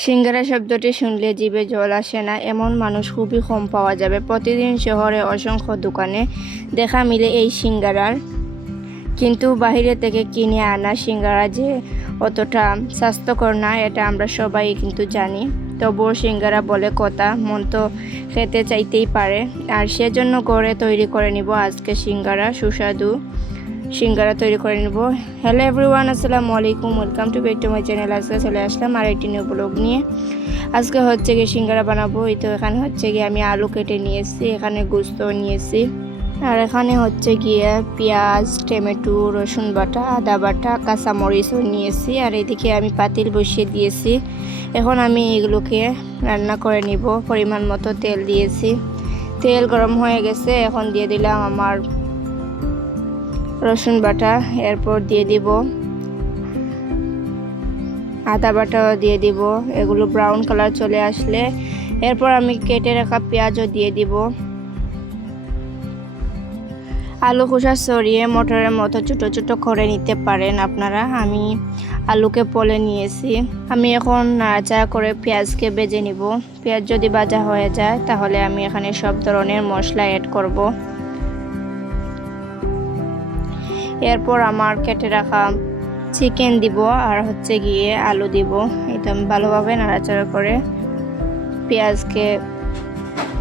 সিঙ্গারা শব্দটি শুনলে জিভে জল আসে না। এমন মানুষ খুবই কম পাওয়া যাবে। প্রতিদিন শহরে অসংখ্য দোকানে দেখা মিলে এই সিঙ্গারার। কিন্তু বাইরে থেকে কিনে আনা সিঙ্গারা যে অতটা স্বাস্থ্যকর না, এটা আমরা সবাই কিন্তু জানি। তবুও সিঙ্গারা বলে কথা, মন তো খেতে চাইতেই পারে। আর সেজন্য করে তৈরি করে নিব আজকে সিঙ্গারা, সুস্বাদু সিঙ্গারা তৈরি করে নেব। হ্যালো এভরিওয়ান আসসালামু আলাইকুম। Welcome to back to my channel আজকে চলে আসলাম আর একটি নিউ ব্লগ নিয়ে। আজকে হচ্ছে গিয়ে সিঙ্গারা বানাবো। এই তো এখানে হচ্ছে গিয়ে আমি আলু কেটে নিয়েছি, এখানে গুস্ত নিয়েছি। আর এখানে হচ্ছে গিয়ে পেঁয়াজ, টমেটো, রসুন বাটা, আদা বাটা, কাঁচামরিচও নিয়েছি। আর এদিকে আমি পাতিল বসিয়ে দিয়েছি। এখন আমি এগুলোকে রান্না করে নিব। পরিমাণ মতো তেল দিয়েছি। তেল গরম হয়ে গেছে। এখন দিয়ে দিলাম আমার রসুন বাটা, এরপর দিয়ে দিব আদা বাটাও দিয়ে দিব। এগুলো ব্রাউন কালার চলে আসলে এরপর আমি কেটে রাখা পেঁয়াজও দিয়ে দিব। আলু খোসা সরিয়ে মটরের মতো ছোটো ছোটো করে নিতে পারেন আপনারা। আমি আলুকে পলে নিয়েছি। আমি এখন নাড়াচাড়া করে পেঁয়াজকে বেজে নিব। পেঁয়াজ যদি ভাজা হয়ে যায় তাহলে আমি এখানে সব ধরনের মশলা অ্যাড করব। এরপর আমার কেটে রাখা চিকেন দিব আর হচ্ছে গিয়ে আলু দিব। একদম ভালোভাবে নাড়াচাড়া করে পেঁয়াজকে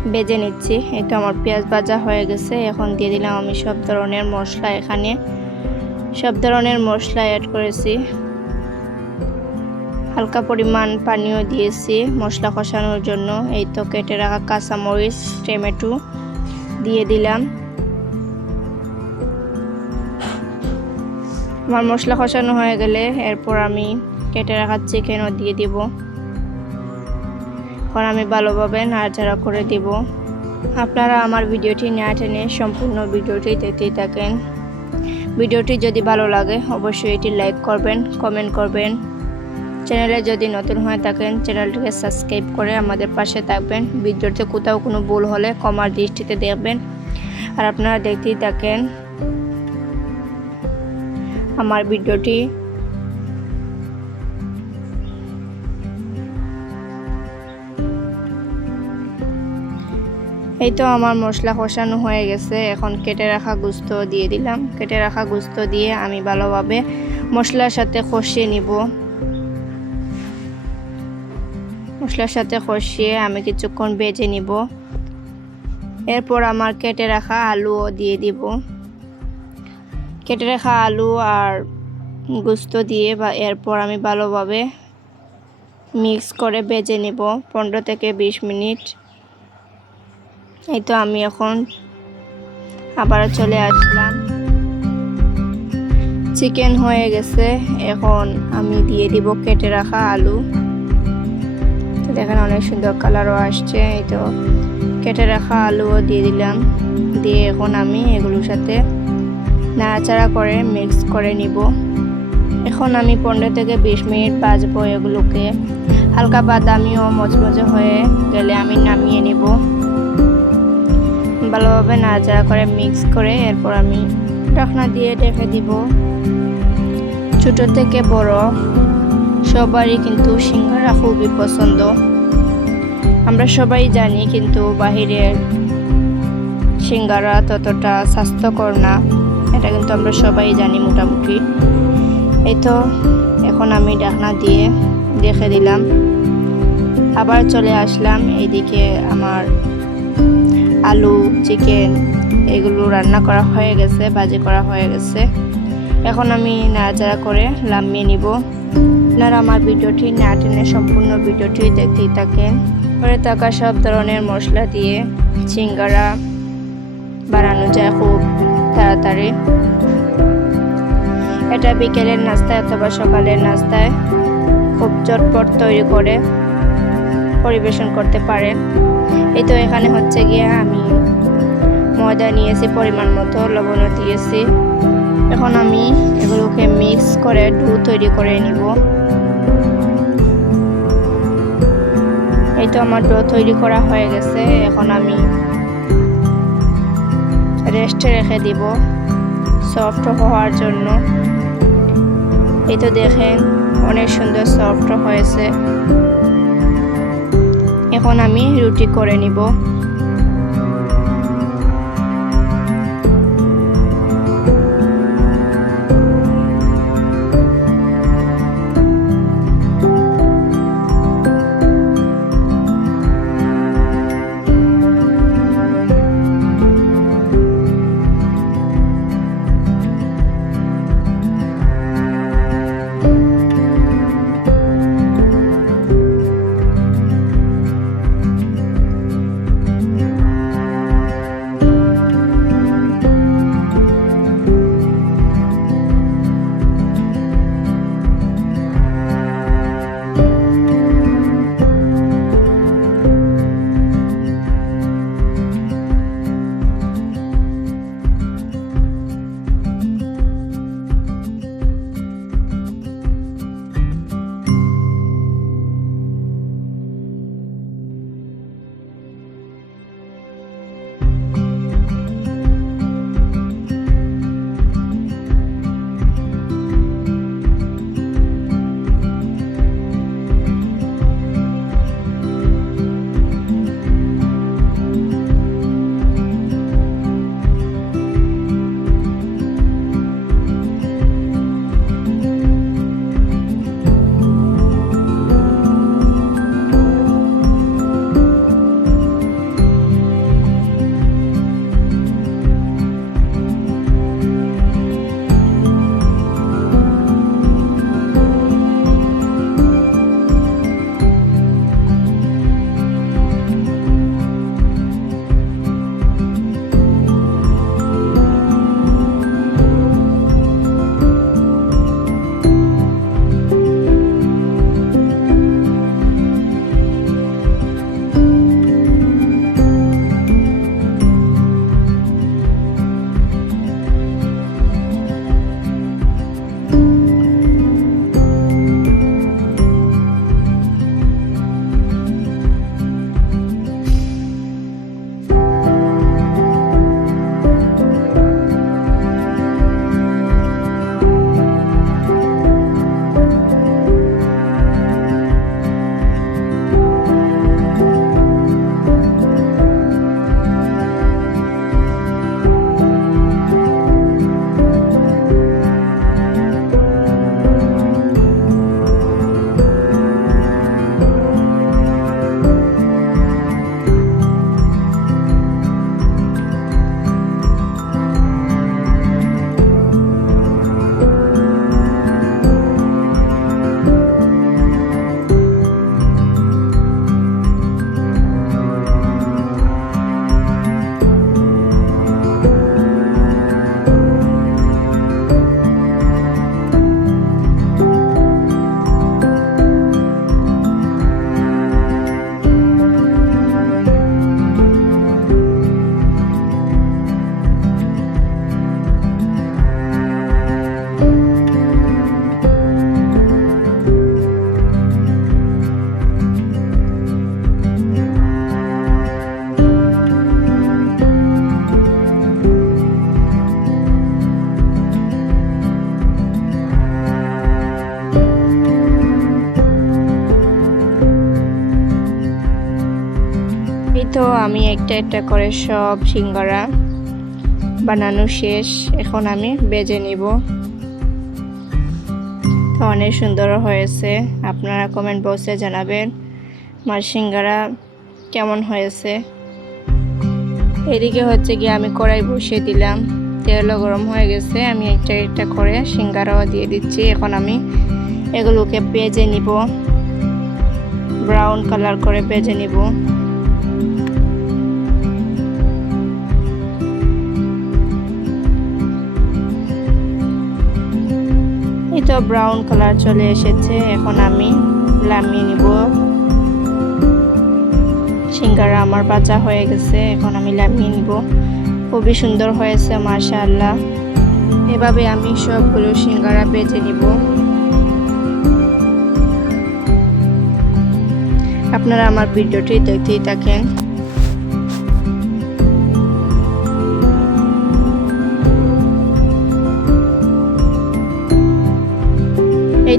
বেজে নিচ্ছি। এটা আমার পেঁয়াজ ভাজা হয়ে গেছে। এখন দিয়ে দিলাম আমি সব ধরনের মশলা এখানে। সব ধরনের মশলা অ্যাড করেছি। হালকা পরিমাণ পানিও দিয়েছি মশলা কষানোর জন্য। এই তো কেটে রাখা কাঁচামরিচ, টমেটো দিয়ে দিলাম। আমার মশলা কষানো হয়ে গেলে এরপর আমি কেটে রাখা চিকেনও দিয়ে দিব। এখন আমি ভালোভাবে নাড়াচাড়া করে দিব। আপনারা আমার ভিডিওটি না টেনে সম্পূর্ণ ভিডিওটি দেখতেই থাকেন। ভিডিওটি যদি ভালো লাগে, অবশ্যই এটি লাইক করবেন, কমেন্ট করবেন। চ্যানেলে যদি নতুন হয়ে থাকেন, চ্যানেলটিকে সাবস্ক্রাইব করে আমাদের পাশে থাকবেন। ভিডিওতে কোথাও কোনো ভুল হলে কমার দৃষ্টিতে দেখবেন। আর আপনারা দেখতেই থাকেন আমার ভিডিওটি। এই তো আমার মশলা কষানো হয়ে গেছে। এখন কেটে রাখা গুস্ত দিয়ে দিলাম। কেটে রাখা গুস্ত দিয়ে আমি ভালোভাবে মশলার সাথে কষিয়ে নিব। মশলার সাথে কষিয়ে আমি কিছুক্ষণ বেজে নিব। এরপর আমার কেটে রাখা আলুও দিয়ে দিব। কেটে রাখা আলু আর গুস্ত দিয়ে বা এরপর আমি ভালোভাবে মিক্স করে বেজে নেব পনেরো থেকে বিশ মিনিট। এই তো আমি এখন আবার চলে আসলাম। চিকেন হয়ে গেছে, এখন আমি দিয়ে দিব কেটে রাখা আলু। দেখেন অনেক সুন্দর কালারও আসছে, এই তো কেটে রাখা আলুও দিয়ে দিলাম। দিয়ে এখন আমি এগুলোর সাথে নাড়াচাড়া করে মিক্স করে নিব। এখন আমি পনেরো থেকে বিশ মিনিট বাজবো এগুলোকে। হালকা বাদামি ও মজমজে হয়ে গেলে আমি নামিয়ে নিব। ভালোভাবে নাড়াচাড়া করে মিক্স করে এরপর আমি ঢাকনা দিয়ে রেখে দিব। ছোট থেকে বড়, সবারই কিন্তু সিঙ্গারা খুবই পছন্দ। আমরা সবাই জানি কিন্তু বাহিরের সিঙ্গারা ততটা স্বাস্থ্যকর না। এটা কিন্তু আমরা সবাই জানি মোটামুটি। এই তো, এখন আমি ডাকনা দিয়ে রেখে দিলাম। আবার চলে আসলাম এইদিকে আমার আলু চিকেন এগুলো রান্না করা হয়ে গেছে, ভাজি করা হয়ে গেছে। এখন আমি নাড়াচাড়া করে লামিয়ে নিব। আপনারা আমার ভিডিওটি না টেনে সম্পূর্ণ ভিডিওটি দেখতেই থাকেন। পরে থাকা সব ধরনের মশলা দিয়ে সিঙ্গারা বানানো যায় খুব তাড়াতাড়ি। এটা বিকেলের নাস্তায় অথবা সকালের নাস্তায় খুব চটপট তৈরি করে পরিবেশন করতে পারেন এই তো এখানে হচ্ছে গিয়ে আমি ময়দা নিয়েছি, পরিমাণ মতো লবণও দিয়েছি। এখন আমি এগুলোকে মিক্স করে ডু তৈরি করে নিব। এই তো আমার ডো তৈরি করা হয়ে গেছে। এখন আমি রেস্টে রেখে দিব সফট হওয়ার জন্য। এই তো দেখেন, অনেক সুন্দর সফট হয়েছে। এখন আমি রুটি করে নিব। তো আমি একটা একটা করে সব সিঙ্গারা বানানো শেষ। এখন আমি বেজে নিব। তো অনেক সুন্দর হয়েছে। আপনারা কমেন্ট বক্সে জানাবেন আমার সিঙ্গারা কেমন হয়েছে। এদিকে হচ্ছে গিয়ে আমি কড়াই বসিয়ে দিলাম। তেলও গরম হয়ে গেছে। আমি একটা একটা করে সিঙ্গারাও দিয়ে দিচ্ছি। এখন আমি এগুলোকে বেজে নিব। ব্রাউন কালার করে বেজে নিব। তো ব্রাউন কালার চলে এসেছে। এখন আমি লামিয়ে নিব। সিঙ্গারা আমার বাঁচা হয়ে গেছে। এখন আমি লামিয়ে নিব। খুবই সুন্দর হয়েছে, মাশাআল্লাহ। এভাবে আমি সবগুলো সিঙ্গারা বেজে নিব। আপনারা আমার ভিডিওটি দেখতেই থাকেন।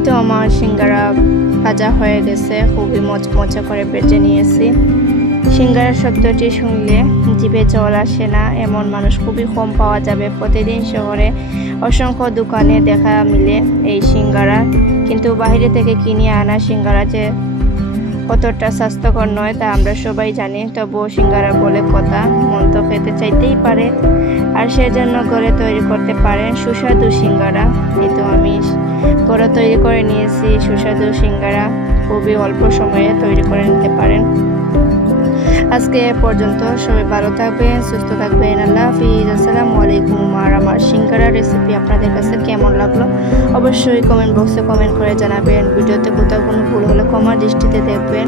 তো আমার সিঙ্গারা ভাজা হয়ে গেছে, খুবই মচমচে করে বেজে নিয়েছি। সিঙ্গারার শব্দটি শুনলে জিভে জল আসে না, এমন মানুষ খুবই কম পাওয়া যাবে। প্রতিদিন শহরে অসংখ্য দোকানে দেখা মিলে এই সিঙ্গারা, কিন্তু বাইরে থেকে কিনে আনা সিঙ্গারা যে কতটা স্বাস্থ্যকর নয় তা আমরা সবাই জানি, তবুও সিঙ্গারা বলে কথা, মন তো খেতে চাইতেই পারে। আর সেজন্য ঘরে তৈরি করতে পারেন সুস্বাদু সিঙ্গারা এই তো আমি ঘরে তৈরি করে নিয়েছি সুস্বাদু সিঙ্গারা। খুবই অল্প সময়ে তৈরি করে নিতে পারেন। আজকে এ পর্যন্ত সবাই ভালো থাকবেন, সুস্থ থাকবেন। আল্লাহ হাফিজ। আসসালামু আলাইকুম। আর আমার সিঙ্গারা রেসিপি আপনাদের কাছে কেমন লাগল? অবশ্যই কমেন্ট বক্সে কমেন্ট করে জানাবেন। ভিডিওতে কোথাও কোনো ভুল হলে কমার দৃষ্টিতে দেখবেন।